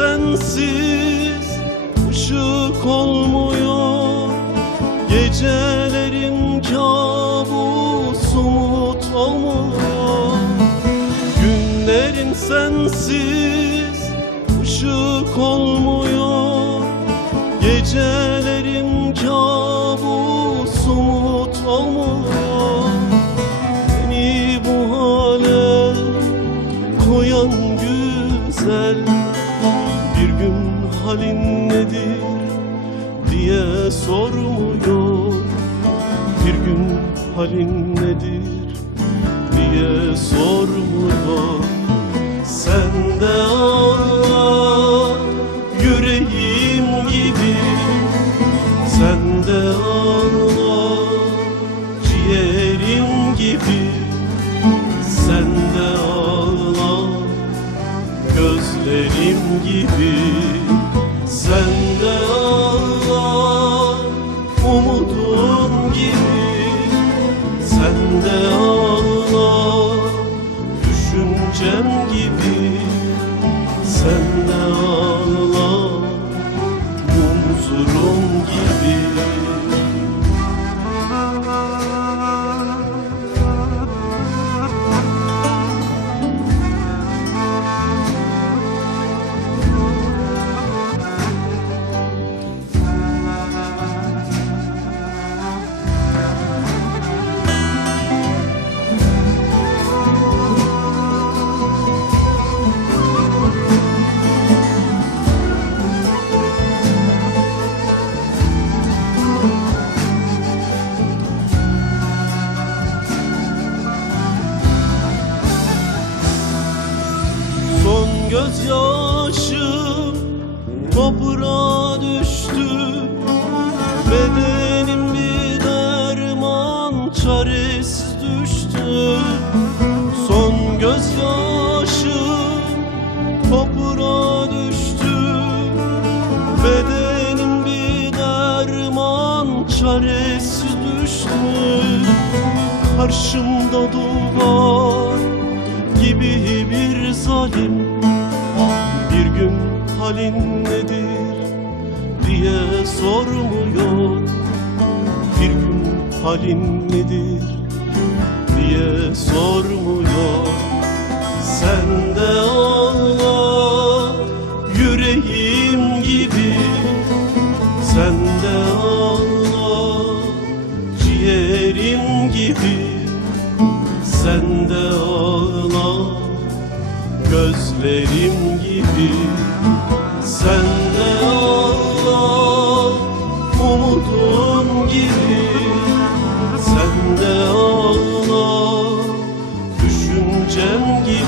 sensiz ışık olmuyor. Gecelerim kabus, umut olmuyor. Günlerin sensiz ışık olmuyor. Gecelerim kabus, umut olmuyor. Beni bu hale koyan güzel, bir gün halin nedir diye sormuyor. Bir gün halin nedir diye sormuyor. Sen de ağla yüreğim gibi, sen de ağla ciğerim gibi, sen de ağla gözlerim gibi, sen de ağla umudum gibi, sen de ağla düşüncem gibi, sen de ağla huzurum gibi. Son gözyaşım toprağa düştü. Bedenim bir derman çaresiz düştü. Son gözyaşım toprağa düştü. Bedenim bir derman çaresiz düştü. Karşımda duvar gibi bir zalim, bir gün halin nedir diye sormuyor. Bir gün halin nedir diye sormuyor. Sen de ağla yüreğim gibi, sen de ağla ciğerim gibi, sen de ağla gözlerim gibi, sen de ağla umudum gibi, sen de ağla düşüncem gibi.